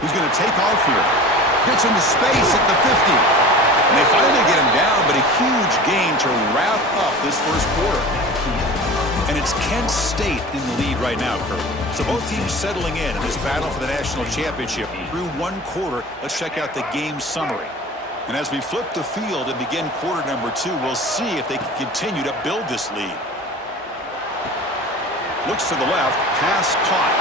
Who's going to take off here. Gets into space at the 50. And they finally get him down, but a huge gain to wrap up this first quarter. And it's Kent State in the lead right now, Kurt. So both teams settling in this battle for the national championship through one quarter. Let's check out the game summary. And as we flip the field and begin quarter number 2, we'll see if they can continue to build this lead. Looks to the left, pass caught.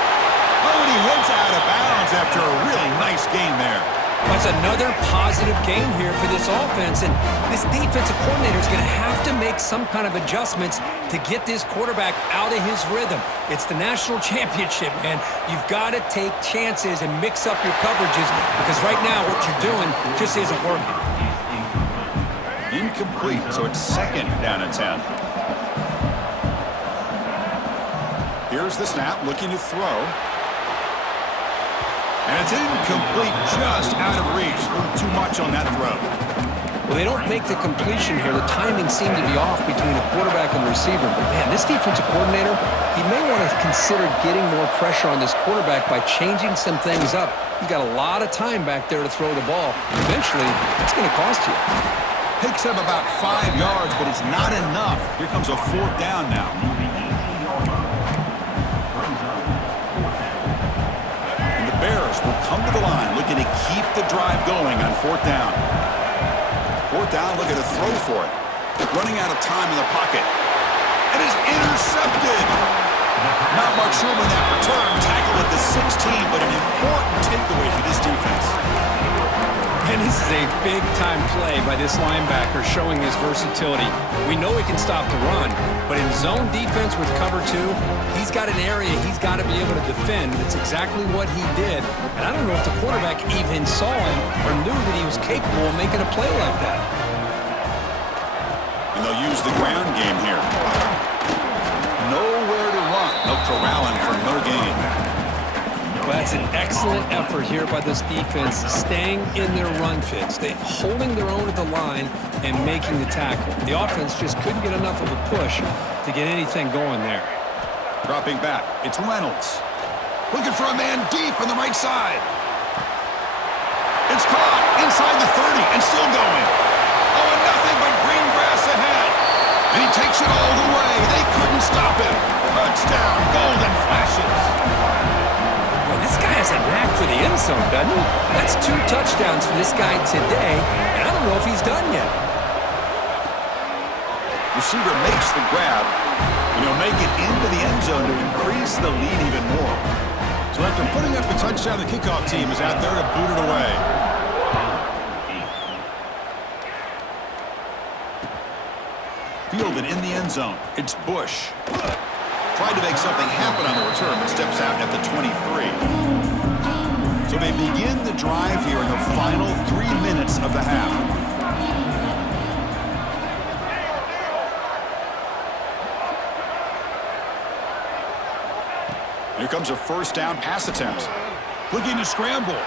Oh, and he heads out of bounds after a really nice game there. That's another positive game here for this offense, and this defensive coordinator is going to have to make some kind of adjustments to get this quarterback out of his rhythm. It's the national championship, man. You've got to take chances and mix up your coverages because right now what you're doing just isn't working. Incomplete, so it's second down and 10. Here's the snap, looking to throw. And it's incomplete, just out of reach. A little too much on that throw. Well, they don't make the completion here. The timing seemed to be off between the quarterback and the receiver. But, man, this defensive coordinator, he may want to consider getting more pressure on this quarterback by changing some things up. He's got a lot of time back there to throw the ball. Eventually, it's going to cost you. Picks up about 5 yards, but it's not enough. Here comes a fourth down now. Bears will come to the line looking to keep the drive going on fourth down. Fourth down, looking to throw for it. Running out of time in the pocket. And is intercepted. Not much room in that return. Tackle at the 16, but an important takeaway for this defense. And this is a big-time play by this linebacker showing his versatility. We know he can stop the run, but in zone defense with cover 2, he's got an area he's got to be able to defend. That's exactly what he did. And I don't know if the quarterback even saw him or knew that he was capable of making a play like that. And they'll use the ground game here. Nowhere to run. They'll corral him for no gain. Well, that's an excellent effort here by this defense, staying in their run fits, holding their own at the line and making the tackle. The offense just couldn't get enough of a push to get anything going there. Dropping back, it's Reynolds. Looking for a man deep on the right side. It's caught inside the 30 and still going. Oh, and nothing but green grass ahead. And he takes it all the way. They couldn't stop him. Touchdown, golden flashes. This guy has a knack for the end zone, doesn't he? That's 2 touchdowns for this guy today, and I don't know if he's done yet. Receiver makes the grab, and he'll make it into the end zone to increase the lead even more. So after putting up the touchdown, the kickoff team is out there to boot it away. Fielded in the end zone. It's Bush. Tried to make something happen on the return, but steps out at the 23. So they begin the drive here in the final 3 minutes of the half. Here comes a first down pass attempt. Looking to scramble.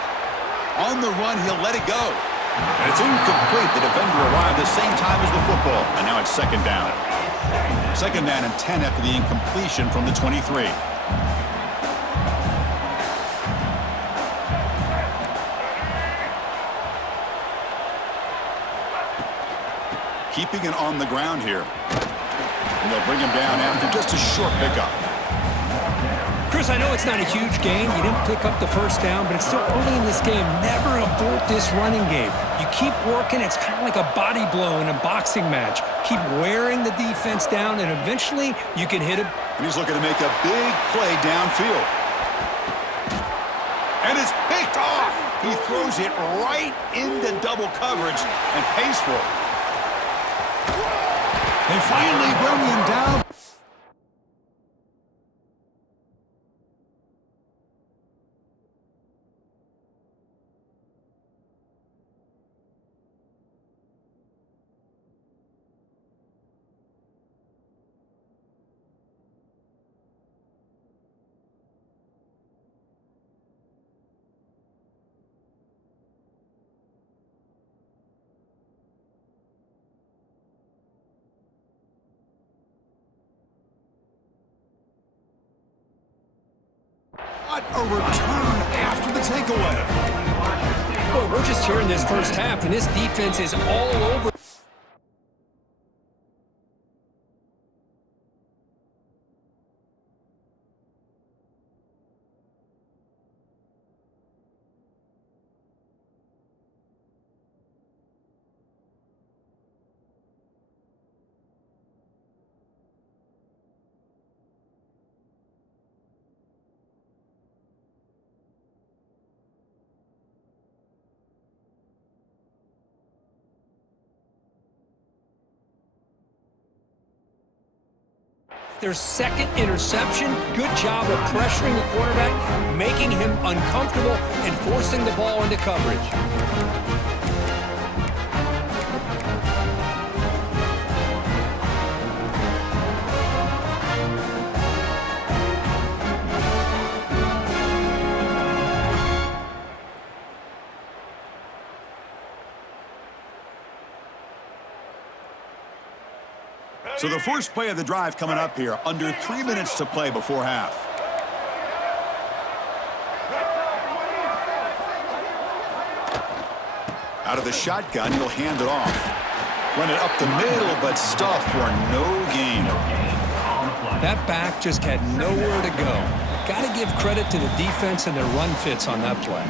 On the run, he'll let it go. And it's incomplete. The defender arrived the same time as the football. And now it's second down. Second down and 10 after the incompletion from the 23. Keeping it on the ground here. And they'll bring him down after just a short pickup. Chris, I know it's not a huge gain. You didn't pick up the first down, but it's still early in this game. Never abort this running game. You keep working. It's kind of like a body blow in a boxing match. Keep wearing the defense down, and eventually you can hit him. And he's looking to make a big play downfield. And it's picked off. He throws it right into double coverage and pays for it. They finally bring him down. What a return after the takeaway. Boy, we're just here in this first half, and this defense is all over. Their second interception. Good job of pressuring the quarterback, making him uncomfortable, and forcing the ball into coverage. So the first play of the drive coming up here, under 3 minutes to play before half. Out of the shotgun, he'll hand it off. Run it up the middle, but stuffed for no gain. That back just had nowhere to go. Got to give credit to the defense and their run fits on that play.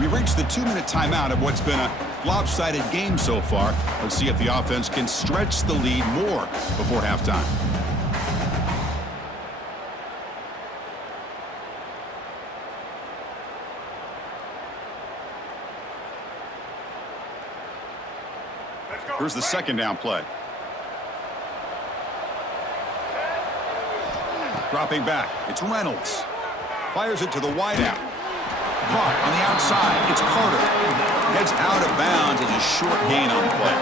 We've reached the 2-minute timeout of what's been a lopsided game so far. Let's see if the offense can stretch the lead more before halftime. Here's the second down play. Dropping back, it's Reynolds. Fires it to the wideout. Caught on the outside, it's Carter. Heads out of bounds and a short gain on the play.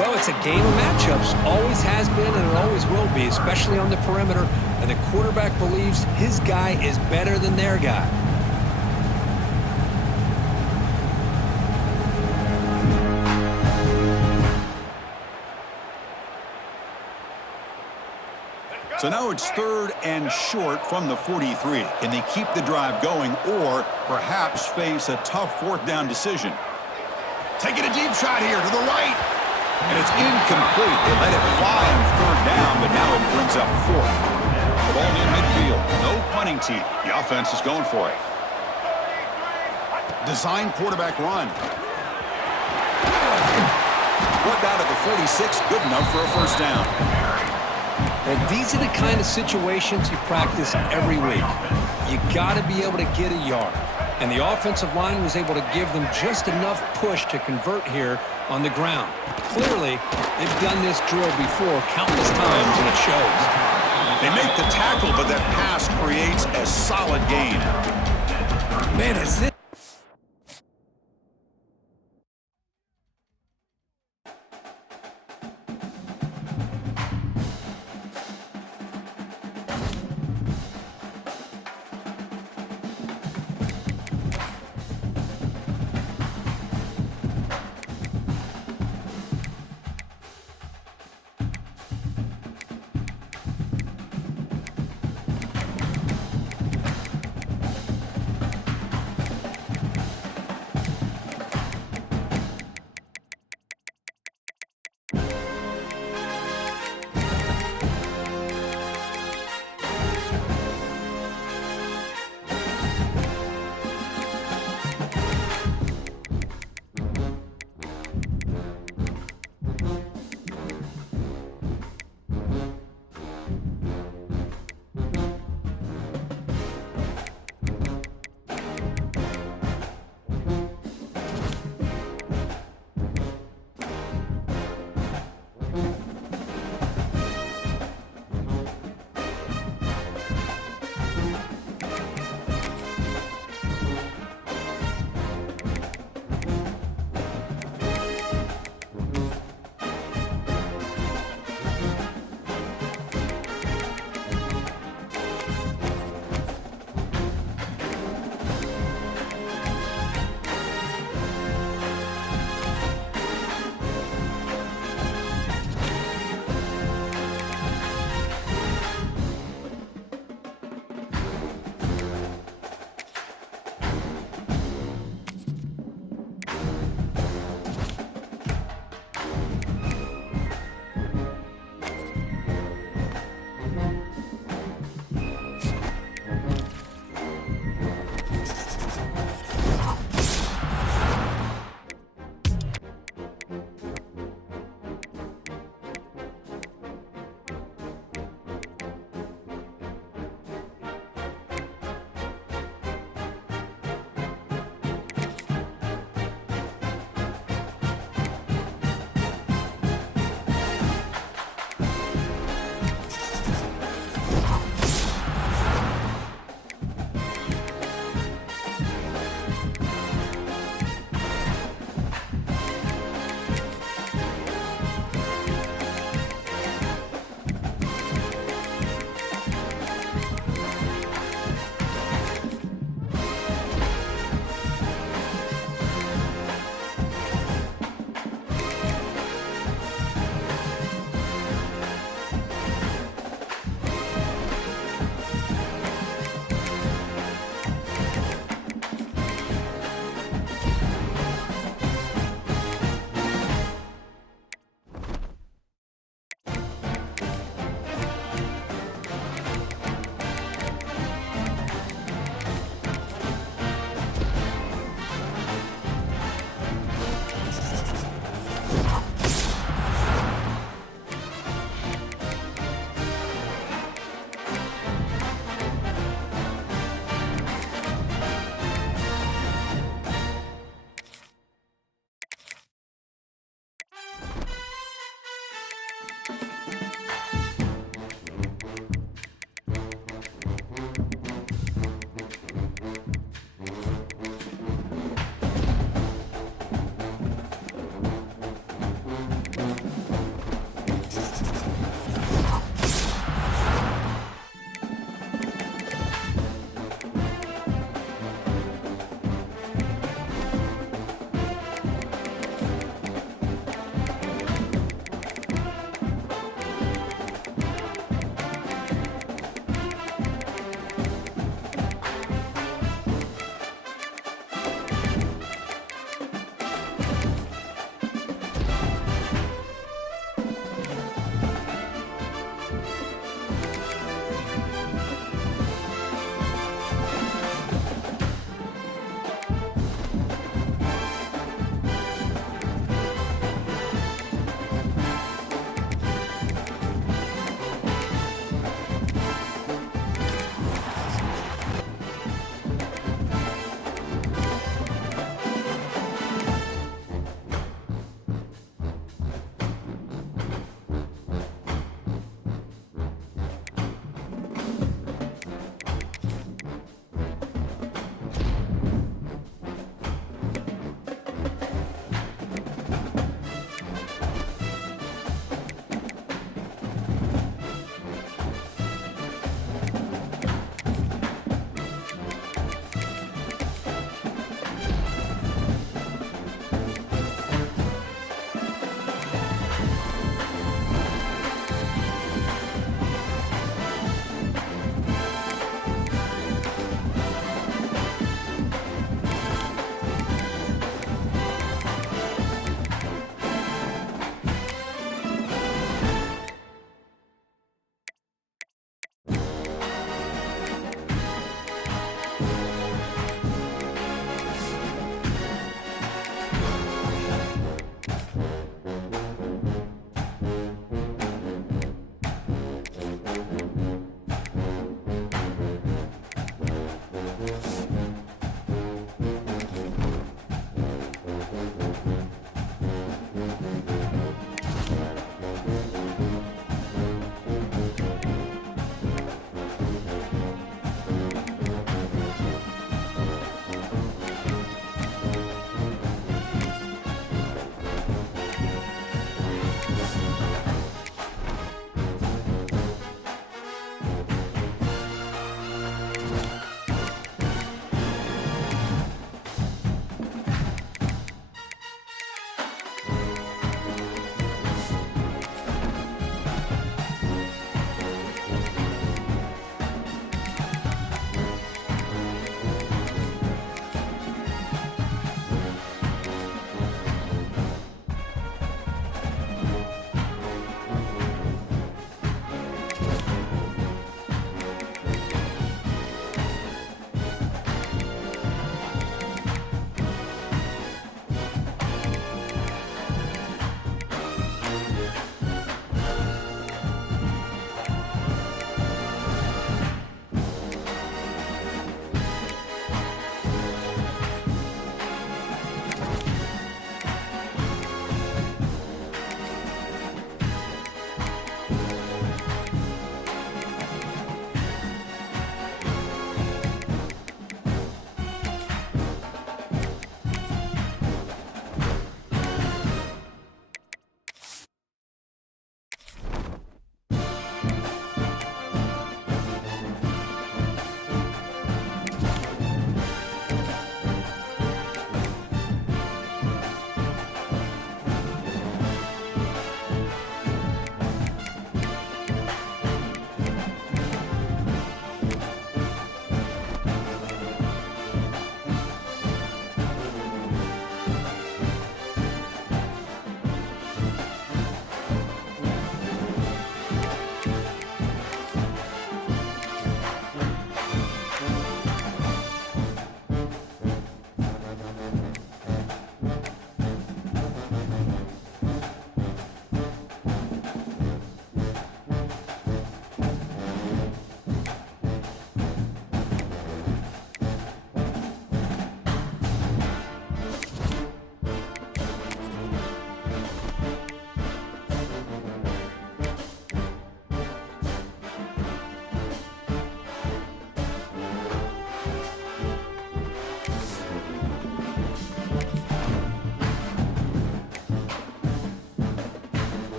Well, it's a game of matchups. Always has been and it always will be, especially on the perimeter. And the quarterback believes his guy is better than their guy. So now it's 3rd and short from the 43. Can they keep the drive going or perhaps face a tough 4th down decision? Taking a deep shot here to the right. And it's incomplete. They let it fly on 3rd down, but now it brings up 4th. The ball near midfield. No punting team. The offense is going for it. Design quarterback run. Brought down at the 46. Good enough for a 1st down. And these are the kind of situations you practice every week. You got to be able to get a yard. And the offensive line was able to give them just enough push to convert here on the ground. Clearly, they've done this drill before countless times, and it shows. They make the tackle, but that pass creates a solid gain. Man, is this...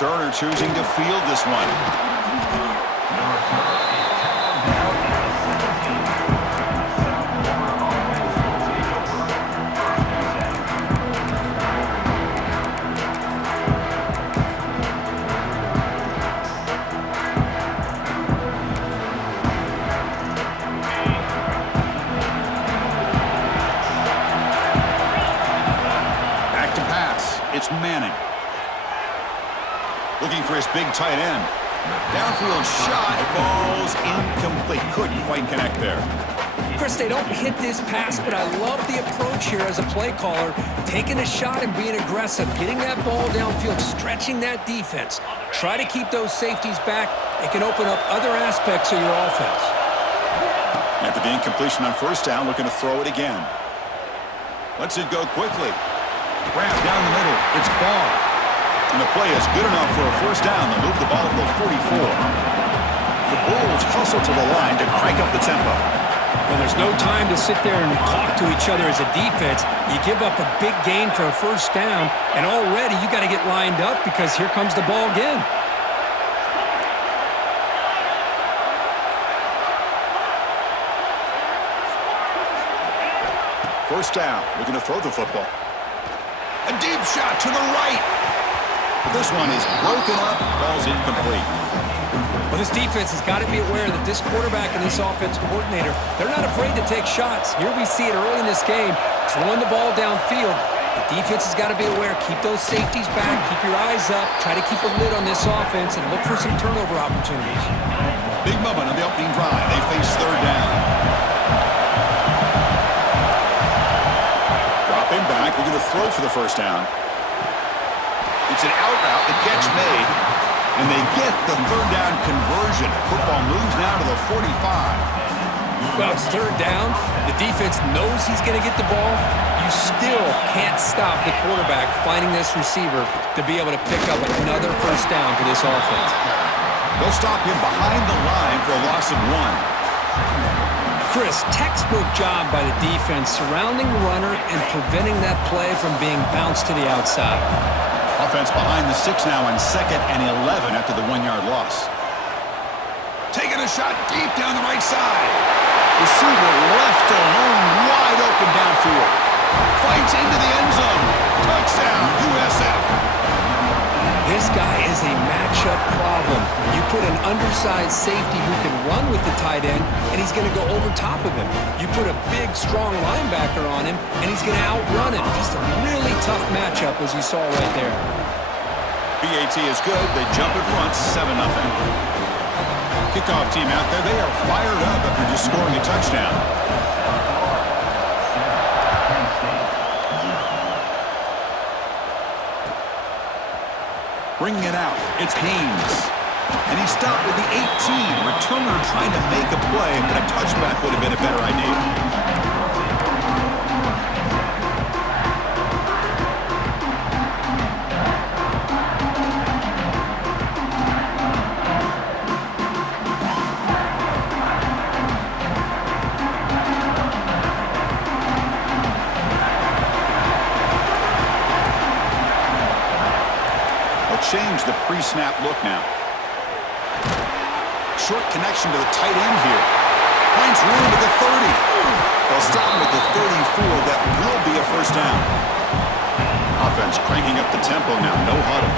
Turner choosing to field this one. It's Manning. Looking for his big tight end. Downfield shot falls incomplete. Couldn't quite connect there. Chris, they don't hit this pass, but I love the approach here as a play caller. Taking a shot and being aggressive. Getting that ball downfield, stretching that defense. Try to keep those safeties back. It can open up other aspects of your offense. After the incompletion on first down, looking to throw it again. Lets it go quickly. Wrap down the middle. It's Ball. And the play is good enough for a first down to move the ball to the 44. The Bulls hustle to the line to crank up the tempo. Well, there's no time to sit there and talk to each other as a defense. You give up a big gain for a first down, and already you got to get lined up because here comes the ball again. First down. Looking to throw the football. A deep shot to the right. But this one is broken up, falls incomplete. Well, this defense has got to be aware that this quarterback and this offensive coordinator, they're not afraid to take shots. Here we see it early in this game, throwing the ball downfield. The defense has got to be aware. Keep those safeties back. Keep your eyes up. Try to keep a lid on this offense and look for some turnover opportunities. Big moment on the opening drive. They face third down. Dropping back. We're going to throw for the first down. It's an out route. The catch made. And they get the third down conversion. Football moves now to the 45. Well, it's third down. The defense knows he's going to get the ball. You still can't stop the quarterback finding this receiver to be able to pick up another first down for this offense. They'll stop him behind the line for a loss of 1. Chris, textbook job by the defense surrounding the runner and preventing that play from being bounced to the outside. Offense behind the 6 now on 2nd and 11 after the 1-yard loss. Taking a shot deep down the right side. Receiver left alone, wide open downfield. Fights into the end zone. Touchdown, USF. This guy is a matchup problem. You put an undersized safety who can run with the tight end, and he's going to go over top of him. You put a big, strong linebacker on him, and he's going to outrun him. Just a really tough matchup, as you saw right there. BAT is good. They jump in front, 7-0. Kickoff team out there. They are fired up after just scoring a touchdown. Bringing it out, it's Haynes. And he stopped with the 18. Returner trying to make a play, but a touchback would have been a better idea. Change the pre-snap look now. Short connection to the tight end here. Finds room at the 30. They'll stop him at the 34. That will be a first down. Offense cranking up the tempo now. No huddle.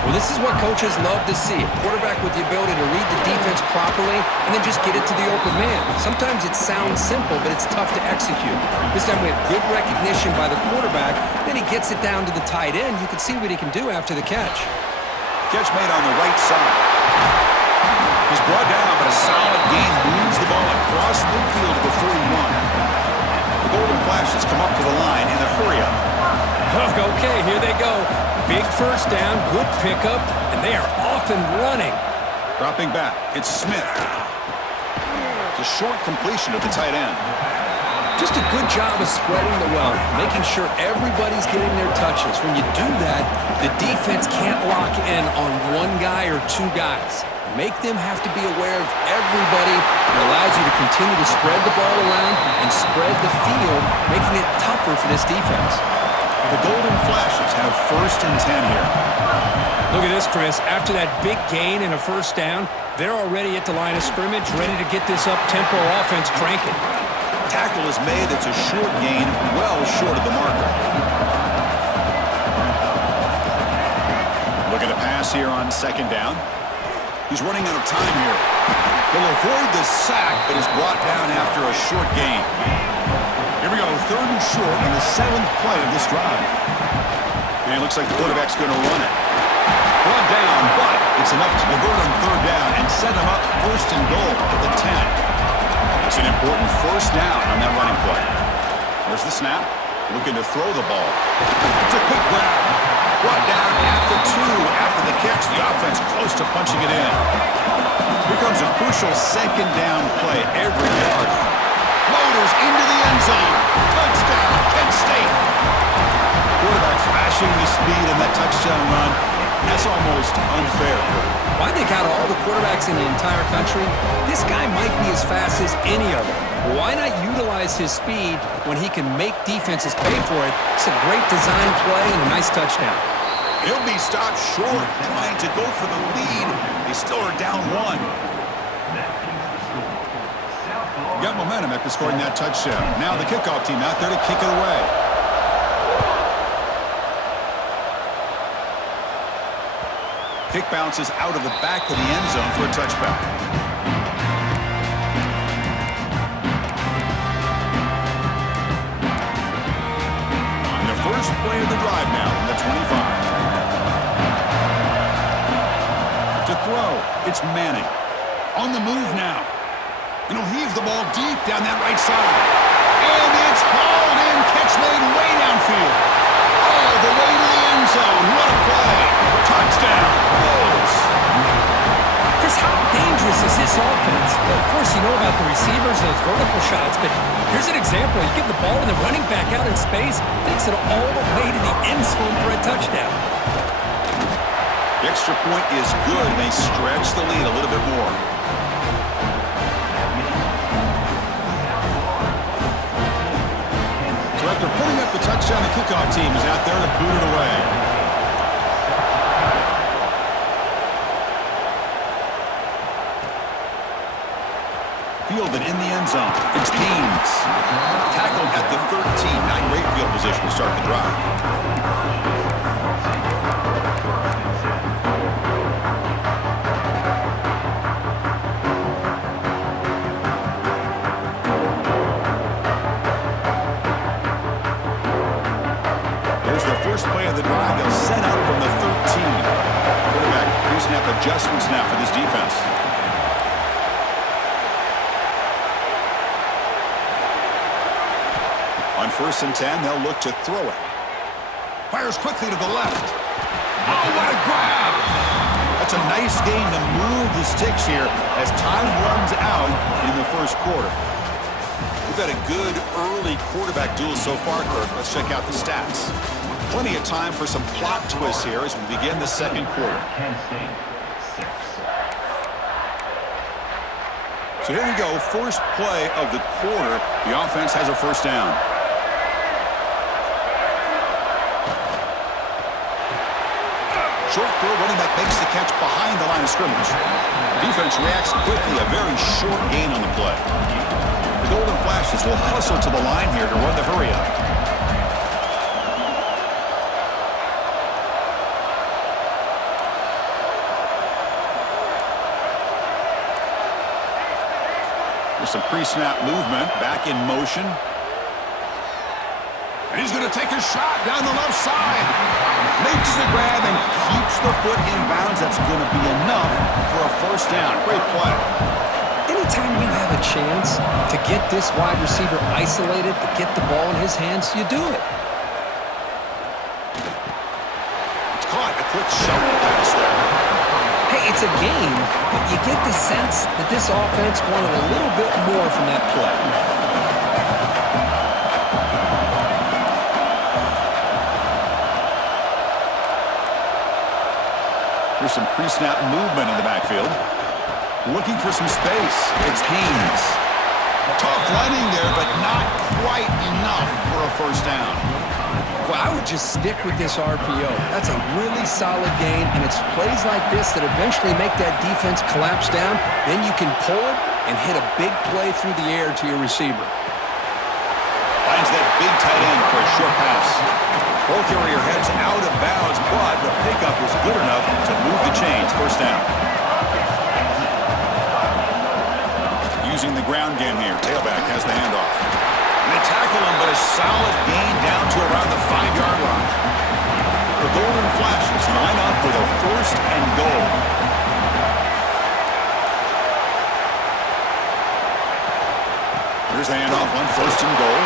Well, this is what coaches love to see. A quarterback with the ability to read the defense properly and then just get it to the open man. Sometimes it sounds simple, but it's tough to execute. This time we have good recognition by the quarterback. Then he gets it down to the tight end. You can see what he can do after the catch. Catch made on the right side. He's brought down, but a solid gain moves the ball across midfield to the 41. The Golden Flashes come up to the line in a hurry-up. Okay, here they go. Big first down, good pickup, and they are off and running. Dropping back, it's Smith. It's a short completion of the tight end. Just a good job of spreading the wealth, making sure everybody's getting their touches. When you do that, the defense can't lock in on one guy or two guys. Make them have to be aware of everybody. It allows you to continue to spread the ball around and spread the field, making it tougher for this defense. The Golden Flashes have 1st and 10 here. Look at this, Chris. After that big gain and a first down, they're already at the line of scrimmage, ready to get this up-tempo offense cranking. Tackle is made. It's a short gain, well short of the marker. Look at the pass here on 2nd down. He's running out of time here. He'll avoid the sack, but is brought down after a short gain. Here we go, 3rd and short on the 7th play of this drive. And it looks like the quarterback's going to run it. Brought down, but it's enough to convert on 3rd down and set him up 1st and goal at the 10. It's an important 1st down on that running play. There's the snap. Looking to throw the ball. It's a quick grab. Brought down at the 2 after the catch. The offense close to punching it in. Here comes a crucial 2nd down play every yard. Loaders into the end zone. Touchdown, Kent State. Quarterback flashing the speed in that touchdown run. That's almost unfair. Why they got all the quarterbacks in the entire country? This guy might be as fast as any of them. Why not utilize his speed when he can make defenses pay for it? It's a great design play and a nice touchdown. He'll be stopped short, trying to go for the lead. They still are down 1. Got momentum after scoring that touchdown. Now the kickoff team out there to kick it away. Kick bounces out of the back of the end zone for a touchback. On the first play of the drive now from the 25. To throw, it's Manning. On the move now. And he'll heave the ball deep down that right side. And it's hauled in. Catch made way downfield. All the way to the end zone. What a play. Touchdown. Bulls. Chris, how dangerous is this offense? Well, of course, you know about the receivers, those vertical shots, but here's an example. You give the ball and the running back out in space, takes it all the way to the end zone for a touchdown. The extra point is good, and they stretch the lead a little bit more. So after putting up the touchdown, the kickoff team is out there to boot it away. Fielded in the end zone. It's Haynes. Tackled at the 13. Not great field position to start the drive. There's the first play of the drive. They'll set up from the 13. Quarterback pre-snap adjustments now for this defense. On 1st and 10, they'll look to throw it. Fires quickly to the left. Oh, what a grab! That's a nice game to move the sticks here as time runs out in the first quarter. We've had a good early quarterback duel so far, Kirk. Let's check out the stats. Plenty of time for some plot twists here as we begin the second quarter. So here we go, first play of the quarter. The offense has a 1st down. Short throw, running back makes the catch behind the line of scrimmage. Defense reacts quickly, a very short gain on the play. The Golden Flashes will hustle to the line here to run the hurry up. There's some pre-snap movement, back in motion. And he's going to take a shot down the left side. Makes the grab and keeps the foot in bounds. That's going to be enough for a 1st down. Great play. Anytime you have a chance to get this wide receiver isolated, to get the ball in his hands, you do it. It's caught. A quick shovel pass there. Hey, it's a game, but you get the sense that this offense wanted a little bit more from that play. There's some pre-snap movement in the backfield. Looking for some space. It's Haynes. Tough running there, but not quite enough for a 1st down. Well, I would just stick with this RPO. That's a really solid gain, and it's plays like this that eventually make that defense collapse down. Then you can pull it and hit a big play through the air to your receiver. Finds that big tight end for a short pass. Ball carrier heads out of bounds, but the pickup was good enough to move the chains. First down. Using the ground game here. Tailback has the handoff. And they tackle him, but a solid gain down to around the 5-yard line. The Golden Flashes line up with a first and goal. Here's the handoff on first and goal.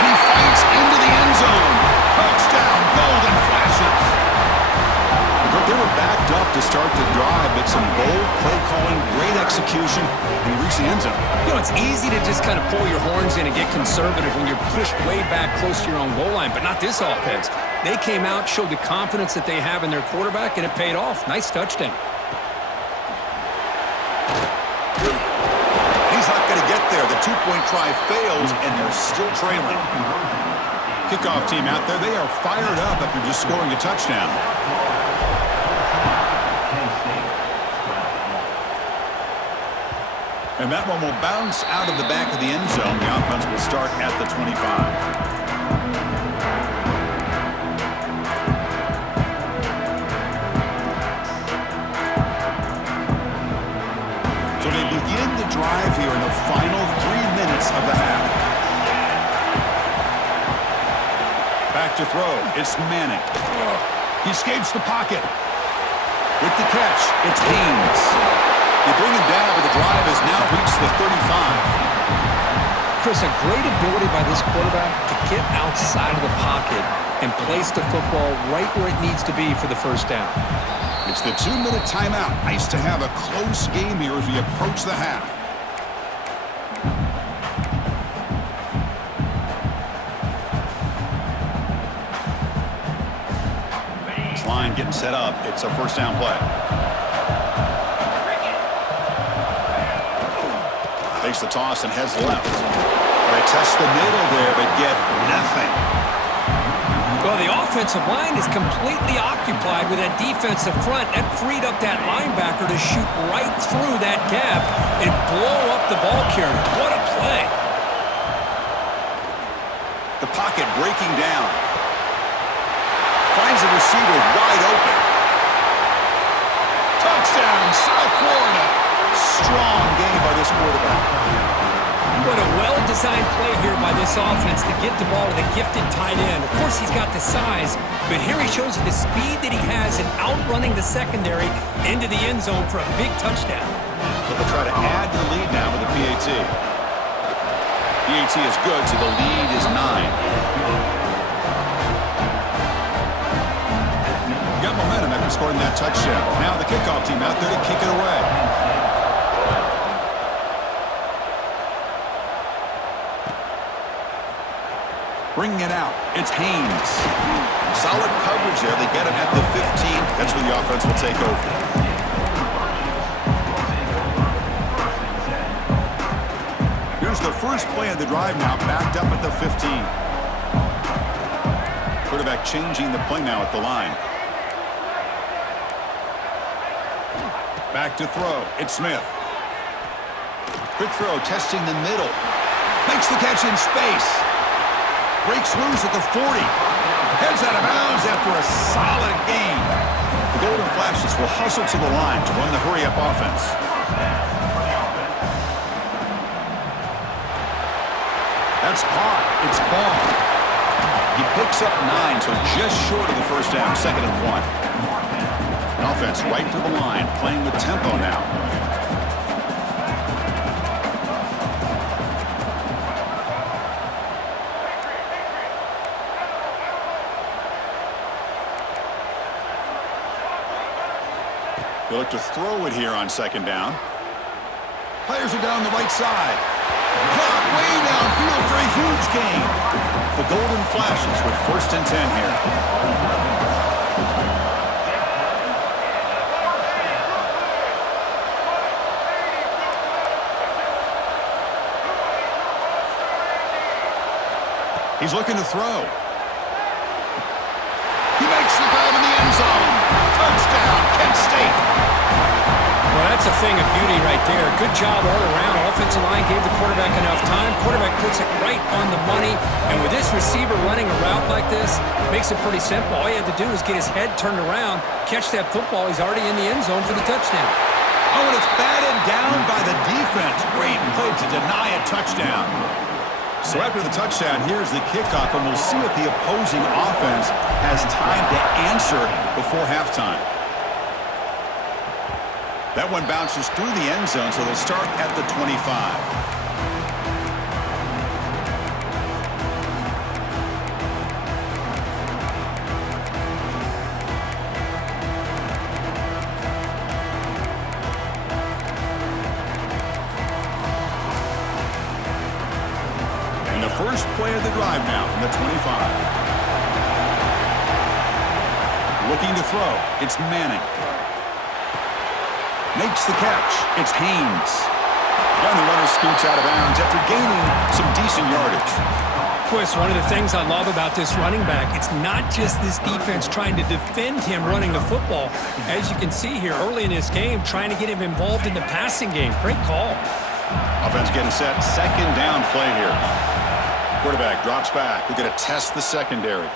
And he fights into the end zone. Touchdown, Golden Flashes. But they were backed up to start the drive, but some bold play calling, great execution, and he reached the end zone. You know, it's easy to just kind of pull your horns in and get conservative when you're pushed way back close to your own goal line, but not this offense. They came out, showed the confidence that they have in their quarterback, and it paid off. Nice touchdown. He's not going to get there. The two-point try fails, and they're still trailing. Kickoff team out there. They are fired up after just scoring a touchdown. And that one will bounce out of the back of the end zone. The offense will start at the 25. So they begin the drive here in the final 3 minutes of the half. Back to throw. It's Manning. He escapes the pocket. With the catch, it's Haynes. They bring him down, but the drive has now reached the 35. Chris, a great ability by this quarterback to get outside of the pocket and place the football right where it needs to be for the first down. It's the 2-minute timeout. Nice to have a close game here as we approach the half. This line getting set up. It's a first down play. Takes the toss and heads left. They test the middle there, but get nothing. Well, the offensive line is completely occupied with that defensive front. That freed up that linebacker to shoot right through that gap and blow up the ball carrier. What a play. The pocket breaking down. Finds the receiver wide open. Touchdown, South Florida. Strong game by this quarterback. What a well-designed play here by this offense to get the ball to the gifted tight end. Of course, he's got the size, but here he shows you the speed that he has in outrunning the secondary into the end zone for a big touchdown. So they'll try to add the lead now with the PAT. PAT is good, so the lead is 9. Got momentum after scoring that touchdown. Now the kickoff team out there to kick it away. Bringing it out, it's Haynes. Solid coverage there. They get him at the 15. That's where the offense will take over. Here's the first play of the drive now, backed up at the 15. Quarterback changing the play now at the line. Back to throw. It's Smith. Quick throw, testing the middle. Makes the catch in space. Breaks loose at the 40. Heads out of bounds after a solid gain. The Golden Flashes will hustle to the line to run the hurry-up offense. That's caught. It's ball. He picks up 9, so just short of the first down. 2nd and 1. An offense right to the line, playing with tempo now. They look to throw it here on 2nd down. Players are down the right side. Caught way downfield for a huge gain. The Golden Flashes with 1st and 10 here. He's looking to throw. zone. Touchdown, Kent State. Well, that's a thing of beauty right there. Good job all around. Offensive line gave the quarterback enough time. Quarterback puts it right on the money. And with this receiver running a route like this, makes it pretty simple. All he had to do was get his head turned around, catch that football. He's already in the end zone for the touchdown. Oh, and it's batted down by the defense. Great play to deny a touchdown. So after the touchdown, here's the kickoff, and we'll see if the opposing offense has time to answer before halftime. That one bounces through the end zone, so they'll start at the 25. First play of the drive now from the 25. Looking to throw. It's Manning. Makes the catch. It's Haynes. And the runner scoots out of bounds after gaining some decent yardage. Chris, one of the things I love about this running back, it's not just this defense trying to defend him running the football. As you can see here early in this game, trying to get him involved in the passing game. Great call. Offense getting set. Second down play here. Quarterback drops back. We're going to test the secondary.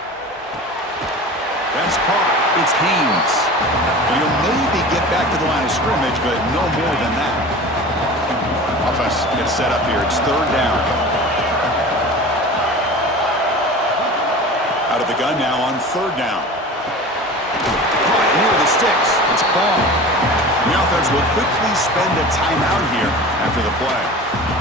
That's caught. It's Haynes. He'll maybe get back to the line of scrimmage, but no more than that. Offense gets set up here. It's third down. Out of the gun now on third down. Caught near the sticks. It's ball. The offense will quickly spend a timeout here after the play.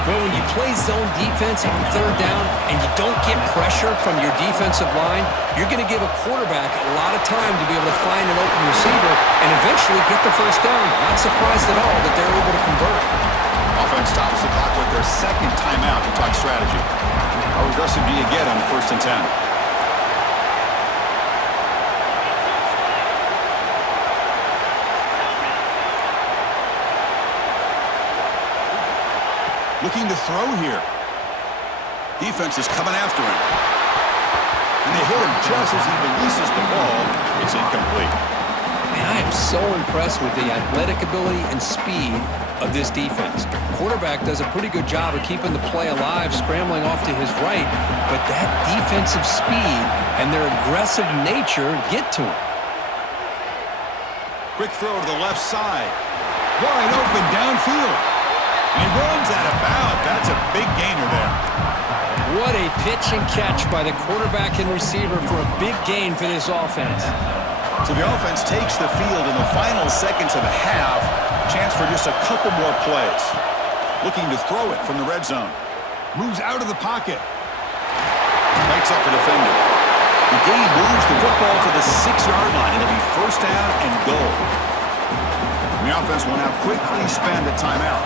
Well, when you play zone defense on third down and you don't get pressure from your defensive line, you're going to give a quarterback a lot of time to be able to find an open receiver and eventually get the first down. Not surprised at all that they're able to convert. Offense stops the clock with their second timeout to talk strategy. How aggressive do you get on 1st and 10? Looking to throw here. Defense is coming after him. And they hit him just as he releases the ball. It's incomplete. Man, I am so impressed with the athletic ability and speed of this defense. Quarterback does a pretty good job of keeping the play alive, scrambling off to his right, but that defensive speed and their aggressive nature get to him. Quick throw to the left side. Wide open downfield. He runs out of bounds. That's a big gainer there. What a pitch and catch by the quarterback and receiver for a big gain for this offense. So the offense takes the field in the final seconds of the half. Chance for just a couple more plays. Looking to throw it from the red zone. Moves out of the pocket. Lights up the defender. The game moves the football to the 6-yard line. It'll be first down and goal. The offense will now quickly spend a timeout.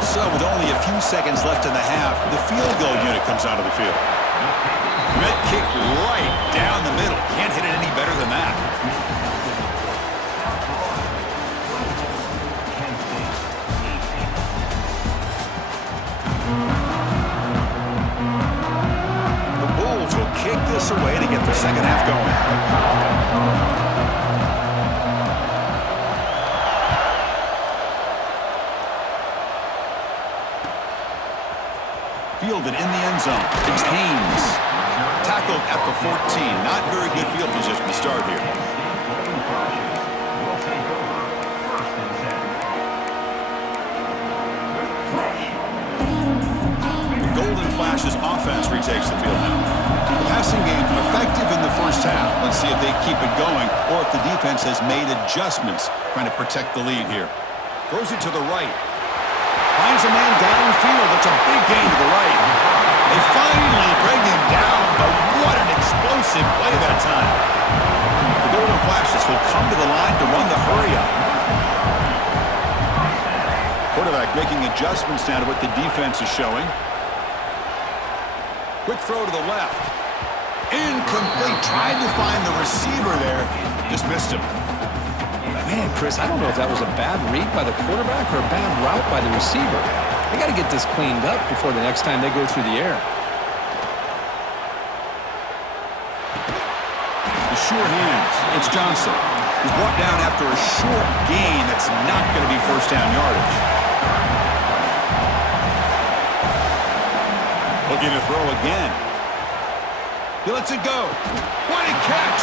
So with only a few seconds left in the half, the field goal unit comes out of the field. Red kick right down the middle. Can't hit it any better than that. The Bulls will kick this away to get the second half going. Fielded in the end zone. It's Haynes. Tackled at the 14. Not very good field position to start here. The Golden Flashes offense retakes the field now. The passing game effective in the first half. Let's see if they keep it going or if the defense has made adjustments trying to protect the lead here. Throws it to the right. Finds a man downfield. It's a big gain to the right. They finally bring him down, but what an explosive play that time. The Golden Flashes will come to the line to run the hurry-up. Quarterback making adjustments now to what the defense is showing. Quick throw to the left. Incomplete. Tried to find the receiver there. Just missed him. Man, Chris, I don't know if that was a bad read by the quarterback or a bad route by the receiver. They got to get this cleaned up before the next time they go through the air. The sure hands. It's Johnson. He's brought down after a short gain that's not going to be first down yardage. Looking to throw again. He lets it go. What a catch!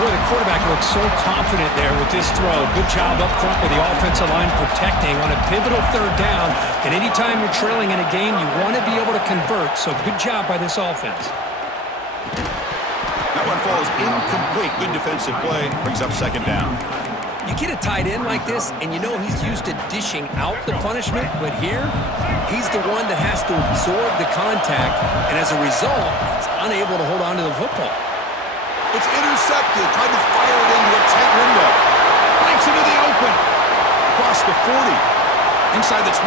Boy, the quarterback looks so confident there with this throw. Good job up front with the offensive line protecting on a pivotal third down. And anytime you're trailing in a game, you want to be able to convert. So good job by this offense. That one falls incomplete. Good defensive play. Brings up second down. You get a tight end like this, and you know he's used to dishing out the punishment. But here, he's the one that has to absorb the contact. And as a result, he's unable to hold on to the football. It's intercepted. Tried to fire it into a tight window. Breaks into the open. Across the 40. Inside the 20.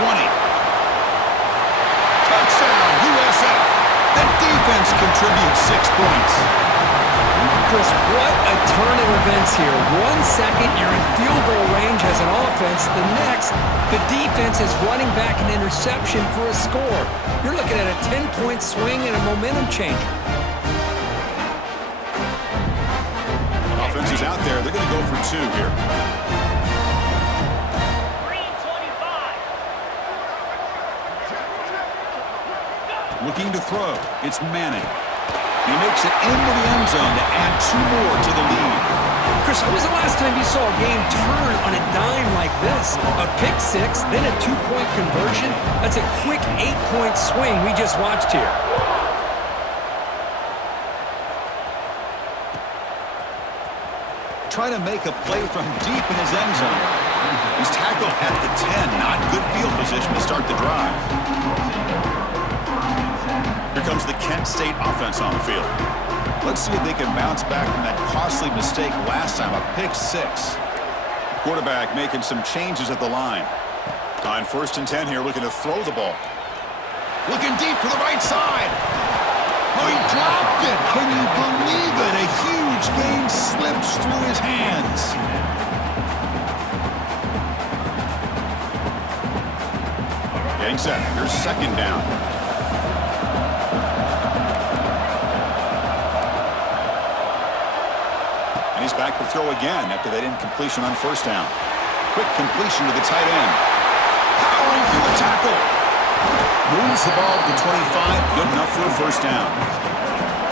Touchdown, USF. That defense contributes 6 points. Chris, what a turn of events here. 1 second, you're in field goal range as an offense. The next, the defense is running back an interception for a score. You're looking at a 10-point swing and a momentum changer. Offense is out there. They're going to go for 2 here. Looking to throw. It's Manning. He makes it into the end zone to add 2 more to the lead. Chris, when was the last time you saw a game turn on a dime like this? A pick 6, then a 2-point conversion? That's a quick 8-point swing we just watched here. Trying to make a play from deep in his end zone. He's tackled at the 10. Not good field position to start the drive. Here comes the Kent State offense on the field. Let's see if they can bounce back from that costly mistake last time, a pick 6. Quarterback making some changes at the line. On 1st and 10 here, looking to throw the ball. Looking deep to the right side. Oh, he dropped it. Can you believe it? A huge gain slips through his hands. Getting set. Here's second down. And he's back to throw again after that incompletion on 1st down. Quick completion to the tight end. Powering through the tackle. Moves the ball to 25. Good enough for a 1st down.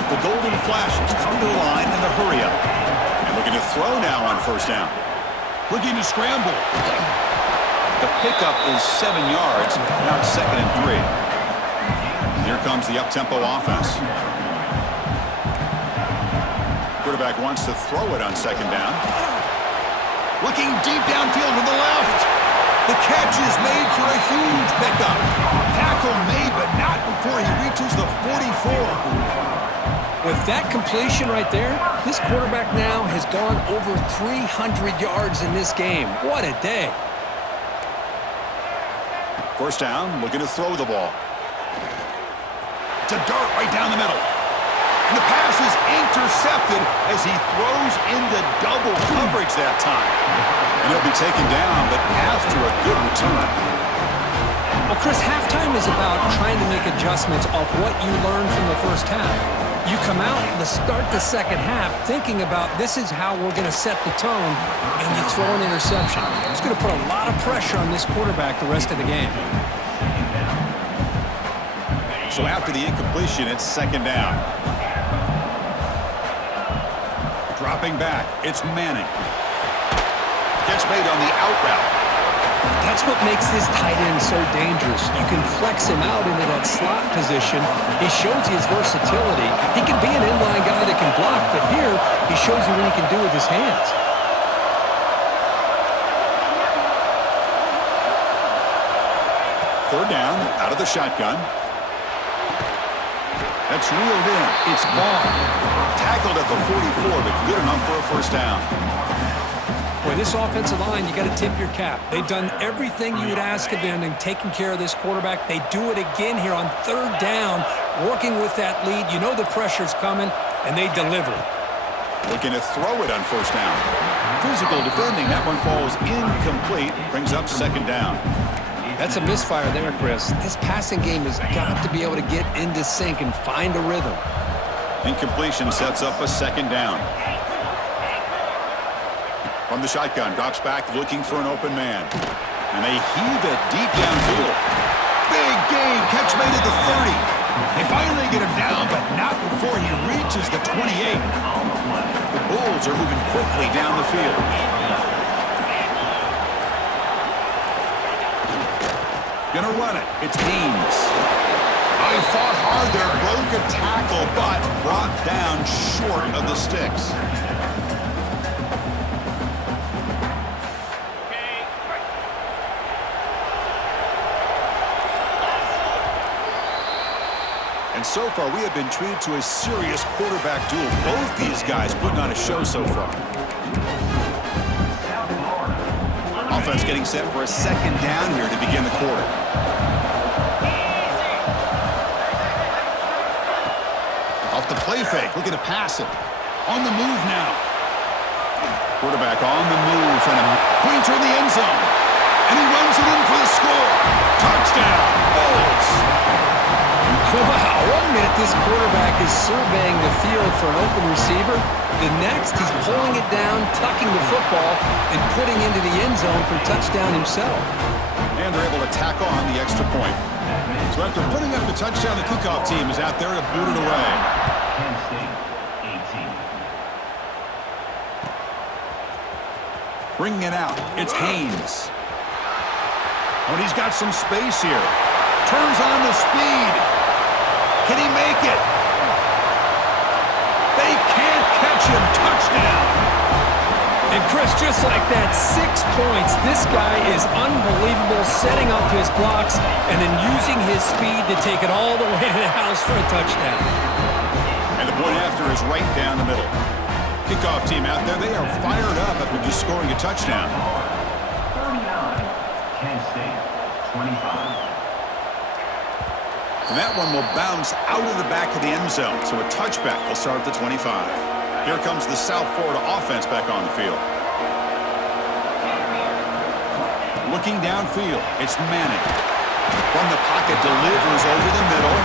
The golden flashes come to the line in the hurry up. And looking to throw now on 1st down. Looking to scramble. The pickup is 7 yards. Now it's 2nd and 3. Here comes the up-tempo offense. Quarterback wants to throw it on 2nd down. Looking deep downfield to the left. The catch is made for a huge pickup. Tackle made, but not before he reaches the 44. With that completion right there, this quarterback now has gone over 300 yards in this game. What a day. 1st down, looking to throw the ball. To dart right down the middle. And the pass is intercepted as he throws into double coverage that time. And he'll be taken down, but after a good return. Well, Chris, halftime is about trying to make adjustments off what you learned from the 1st half. You come out to start the 2nd half thinking about this is how we're going to set the tone, and you throw an interception. It's going to put a lot of pressure on this quarterback the rest of the game. So after the incompletion, it's 2nd down. Dropping back, it's Manning. Catch made on the out route. That's what makes this tight end so dangerous. You can flex him out into that slot position. He shows his versatility. He can be an inline guy that can block, but here he shows you what he can do with his hands. Third down, out of the shotgun. That's reeled in. It's ball. Tackled at the 44, but good enough for a 1st down. Boy, this offensive line, you got to tip your cap. They've done everything you would ask of them in taking care of this quarterback. They do it again here on 3rd down, working with that lead. You know the pressure's coming, and they deliver. Looking to throw it on 1st down. Physical defending. That one falls incomplete. Brings up 2nd down. That's a misfire there, Chris. This passing game has got to be able to get into sync and find a rhythm. Incompletion sets up a 2nd down. From the shotgun, drops back looking for an open man. And they heave it deep downfield. Big gain, catch made at the 30. They finally get him down, but not before he reaches the 28. The Bulls are moving quickly down the field. Gonna run it. It's Haynes. He fought hard there, broke a tackle, but brought down short of the sticks. And so far, we have been treated to a serious quarterback duel. Both these guys putting on a show so far. Offense getting set for a second down here to begin the quarter. Off the play fake, looking to pass it. On the move now. Quarterback on the move and a pointer in the end zone. And he runs it in for the score. Touchdown, Bulls. Wow, 1 minute this quarterback is surveying the field for an open receiver. The next, he's pulling it down, tucking the football, and putting into the end zone for a touchdown himself. And they're able to tack on the extra point. So after putting up the touchdown, the kickoff team is out there to boot it away. Penn State, 18. Bringing it out, it's Haynes. Oh, and he's got some space here. Turns on the speed. Can he make it? They can't catch him. Touchdown. And Chris, just like that, 6 points. This guy is unbelievable, setting up his blocks and then using his speed to take it all the way to the house for a touchdown. And the point after is right down the middle. Kickoff team out there, they are fired up after just scoring a touchdown. 39, Penn State, 25. And that one will bounce out of the back of the end zone. So a touchback will start at the 25. Here comes the South Florida offense back on the field. Looking downfield, it's Manning. From the pocket, delivers over the middle.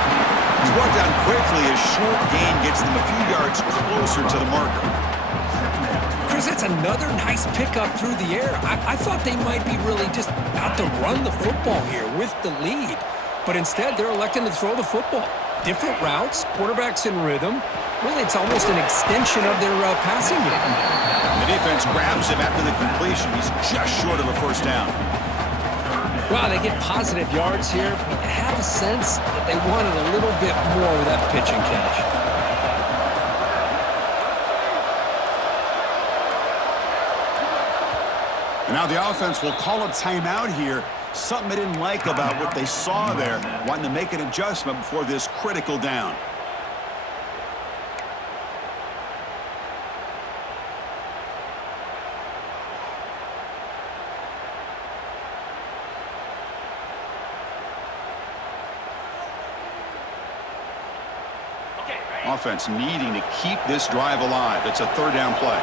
He's brought down quickly as short gain gets them a few yards closer to the marker. Chris, that's another nice pickup through the air. I thought they might be really just out to run the football here with the lead. But instead, they're electing to throw the football. Different routes, quarterbacks in rhythm. Really, it's almost an extension of their passing game. The defense grabs him after the completion. He's just short of a first down. Wow, they get positive yards here, but I have a sense that they wanted a little bit more with that pitch and catch. And now the offense will call a timeout here. Something they didn't like about what they saw there, wanting to make an adjustment before this critical down. Offense needing to keep this drive alive. It's a third down play.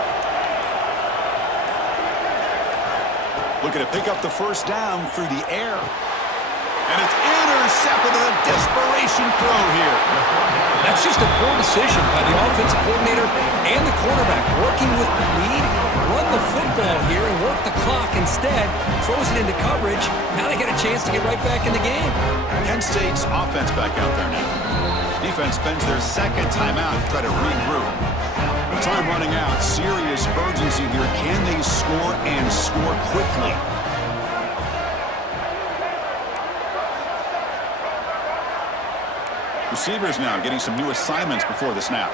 Looking to pick up the first down through the air. And it's intercepted with a desperation throw here. That's just a poor decision by the offensive coordinator and the quarterback. Working with the lead, run the football here and work the clock instead. Throws it into coverage. Now they get a chance to get right back in the game. Penn State's offense back out there now. Defense spends their second timeout to try to regroup. Time running out. Serious urgency here. Can they score and score quickly? Receivers now getting some new assignments before the snap.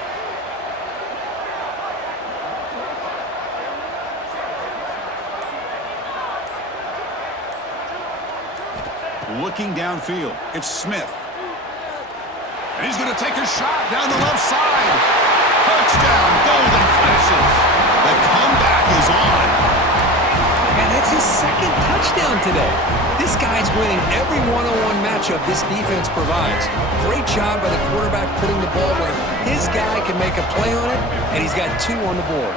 Looking downfield. It's Smith. And he's going to take a shot down the left side. Touchdown, Golden Flashes. The comeback is on. And that's his second touchdown today. This guy's winning every one-on-one matchup this defense provides. Great job by the quarterback putting the ball where his guy can make a play on it, and he's got 2 on the board.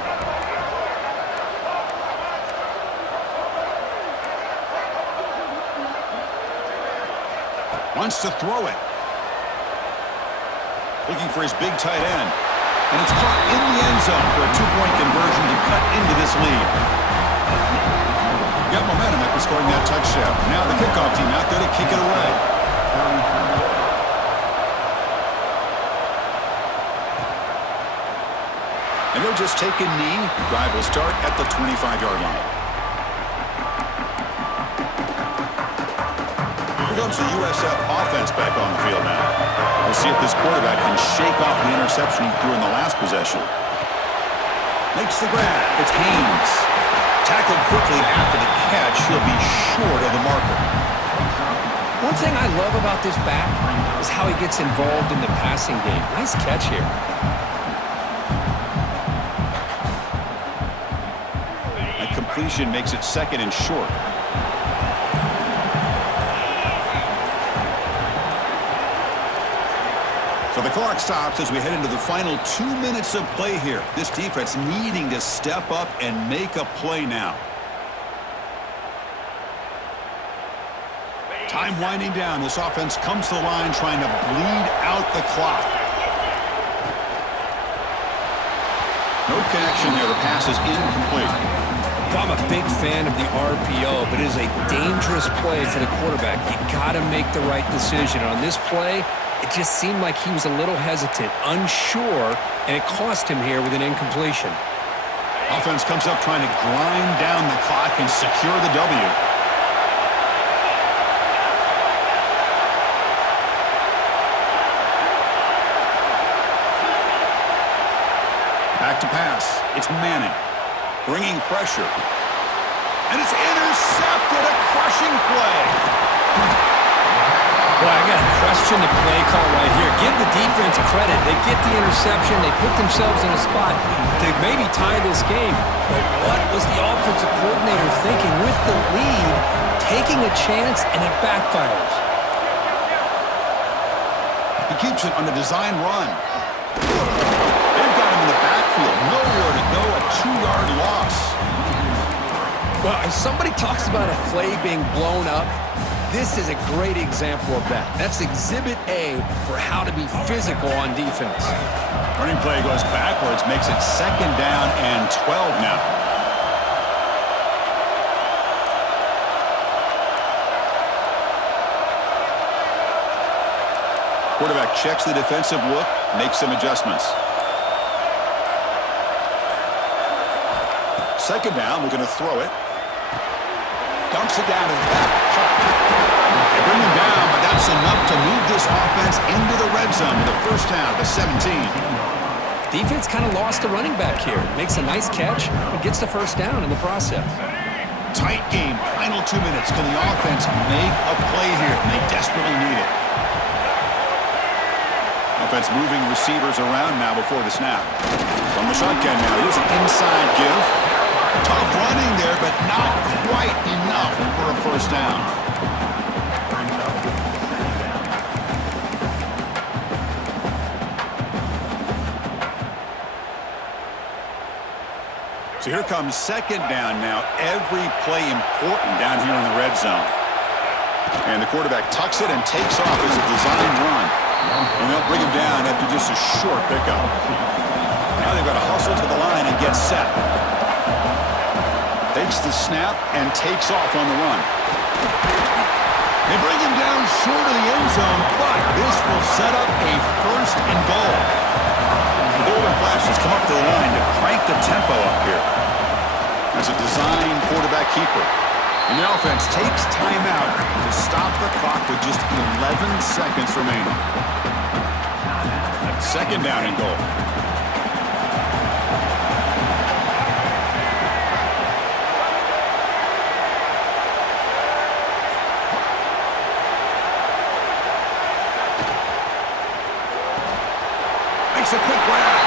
Wants to throw it. Looking for his big tight end. And it's caught in the end zone for a 2-point conversion to cut into this lead. Got momentum after scoring that touchdown. Now the kickoff team out there to kick it away. And they'll just take a knee. Drive will start at the 25-yard line. Here comes the USF offense back on the field now. We'll see if this quarterback can shake off the interception he threw in the last possession. Makes the grab. It's Haynes. Tackled quickly after the catch. He'll be short of the marker. One thing I love about this back is how he gets involved in the passing game. Nice catch here. That completion makes it second and short. So the clock stops as we head into the final 2 minutes of play here. This defense needing to step up and make a play now. Time winding down. This offense comes to the line trying to bleed out the clock. No connection there. The pass is incomplete. I'm a big fan of the RPO, but it is a dangerous play for the quarterback. You got to make the right decision. On this play, it just seemed like he was a little hesitant, unsure, and it cost him here with an incompletion. Offense comes up trying to grind down the clock and secure the W. Back to pass. It's Manning. Bringing pressure. And it's intercepted. A crushing play. Well, I got to question the play call right here. Give the defense credit. They get the interception. They put themselves in a spot to maybe tie this game. But what was the offensive coordinator thinking with the lead, taking a chance, and it backfires? He keeps it on the design run. They've got him in the backfield. Nowhere to go. A 2-yard loss. Well, if somebody talks about a play being blown up, this is a great example of that. That's exhibit A for how to be physical on defense. Running play goes backwards, makes it second down and 12 now. Quarterback checks the defensive look, makes some adjustments. Second down, we're going to throw it. Dumps it down to the back. They bring him down, but that's enough to move this offense into the red zone with a first down to 17. Defense kind of lost the running back here. Makes a nice catch, but gets the first down in the process. Tight game, final 2 minutes. Can the offense make a play here? And they desperately need it. Offense moving receivers around now before the snap. From the shotgun now, here's an inside give. Tough running there, but not quite enough for a first down. So here comes second down now. Every play important down here in the red zone. And the quarterback tucks it and takes off as a design run. And they'll bring him down after just a short pickup. Now they've got to hustle to the line and get set. Takes the snap and takes off on the run. They bring him down short of the end zone, but this will set up a first and goal. The Golden Flashes come up to the line to crank the tempo up here. As a design quarterback keeper. And the offense takes timeout to stop the clock with just 11 seconds remaining. Second down and goal. Makes a quick grab.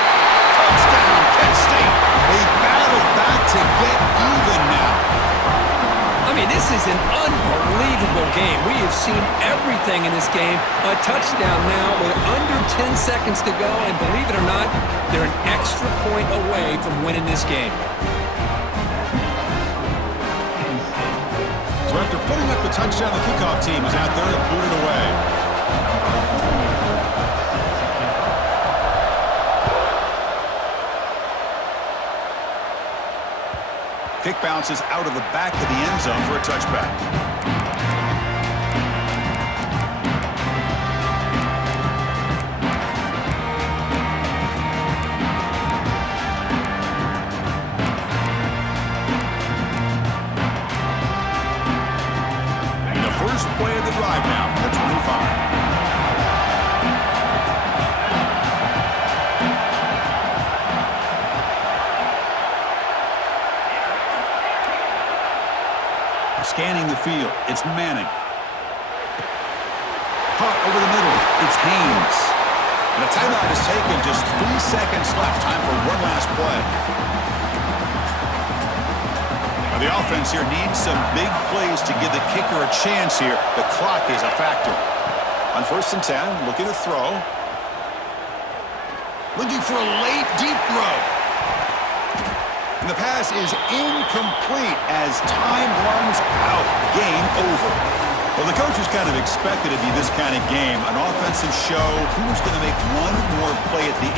Touchdown, Kent State. They battle back to get even now. I mean, this is an unbelievable game. We have seen everything in this game. A touchdown now with under 10 seconds to go, and believe it or not, they're an extra point away from winning this game. So after putting up the touchdown, the kickoff team is out there to boot it away. Kick bounces out of the back of the end zone for a touchback. And the first play of the drive now from the 25. Scanning the field, it's Manning. Caught over the middle, it's Haynes. And a timeout is taken, just 3 seconds left. Time for one last play. Now the offense here needs some big plays to give the kicker a chance here. The clock is a factor. On 1st and 10, looking to throw. Looking for a late, deep throw. And the pass is incomplete as time runs out. Game over. Well, the coaches kind of expected it to be this kind of game. An offensive show. Who's going to make one more play at the end?